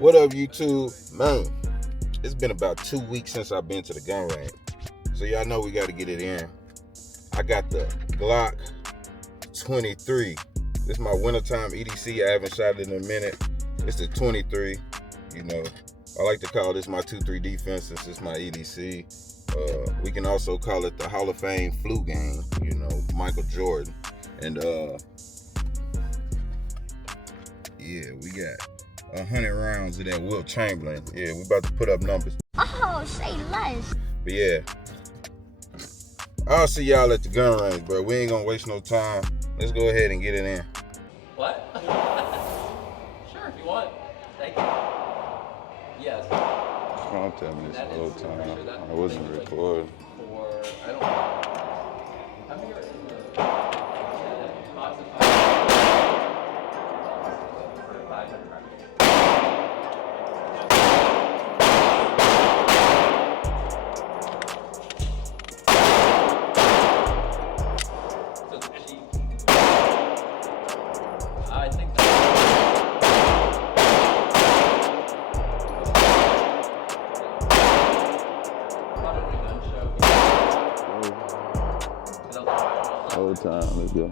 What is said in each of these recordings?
What up, YouTube? Man, it's been about 2 weeks since I've been to the gun range. So y'all know we got to get it in. I got the Glock 23. This is my wintertime EDC. I haven't shot it in a minute. It's the 23. You know, I like to call this my 2-3 defense since it's my EDC. We can also call it the Hall of Fame flu game. You know, Michael Jordan. And yeah, we got 100 rounds of that Wilt Chamberlain. Yeah, we about to put up numbers. Oh, say less. But yeah, I'll see y'all at the gun range, bro. We ain't gonna waste no time. Let's go ahead and get it in. What? Sure, if you want. Thank you. Yes. Don't tell me this the whole time. I wasn't recording. I don't know. I'm here in the classified for 500 rounds. So it's cheap. I think that's whole time, let's go.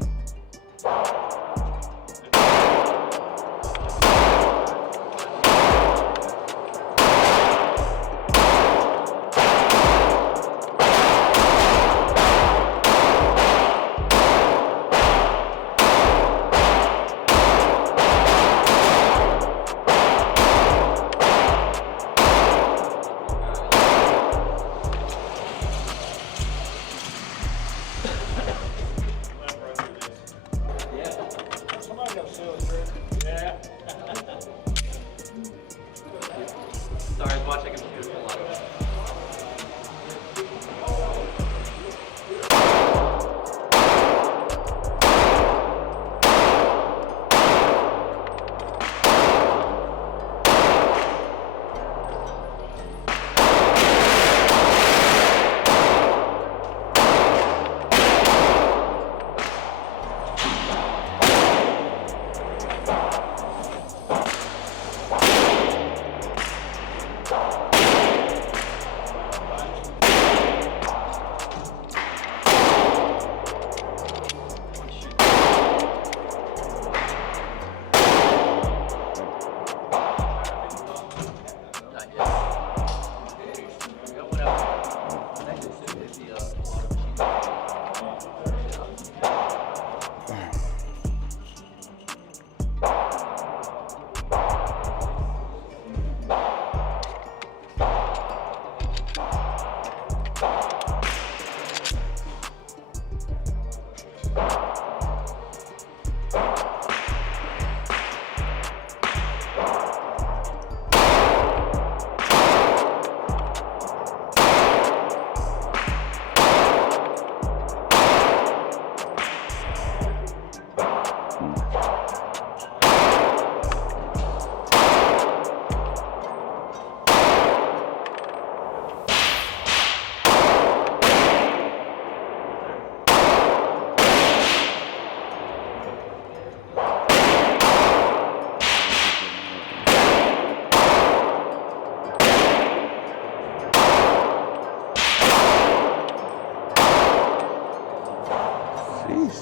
Sorry, I was watching a computer for a lot of it. Jeez.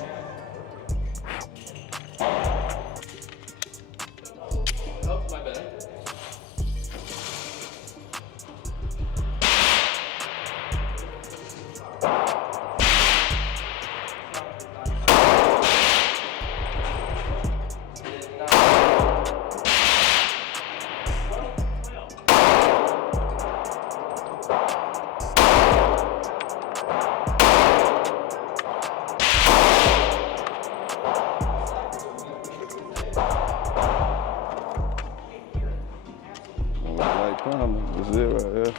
Oh, my bad. This is it right here.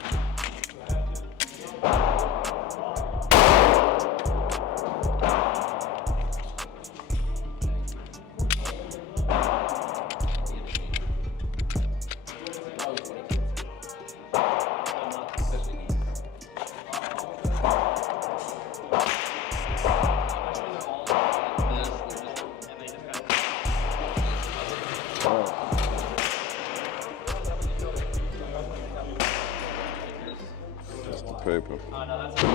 paper. Oh, no, that's what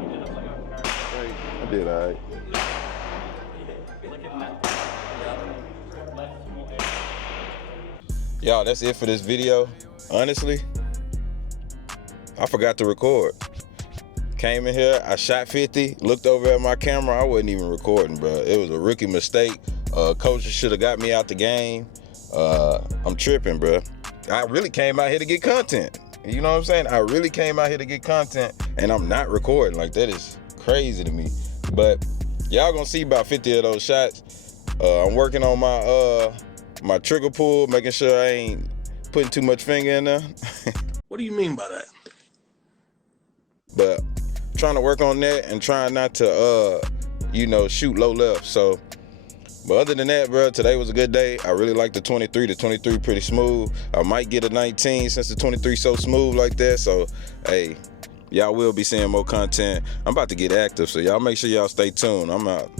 we did. It was like a parent. I did all right. Look at that. Yeah. Left full air. Y'all, that's it for this video. Honestly, I forgot to record. Came in here, I shot 50, looked over at my camera, I wasn't even recording, bro. It was a rookie mistake. Coach should have got me out the game. I'm tripping, bro. I really came out here to get content. You know what I'm saying? I really came out here to get content, and I'm not recording. Like, that is crazy to me. But y'all gonna see about 50 of those shots. I'm working on my trigger pull, making sure I ain't putting too much finger in there. What do you mean by that? But trying to work on that and trying not to, shoot low left. So, but other than that, bro, today was a good day. I really like the 23. The 23 pretty smooth. I might get a 19 since the 23 so smooth like that. So, hey, y'all will be seeing more content. I'm about to get active, so y'all make sure y'all stay tuned. I'm out.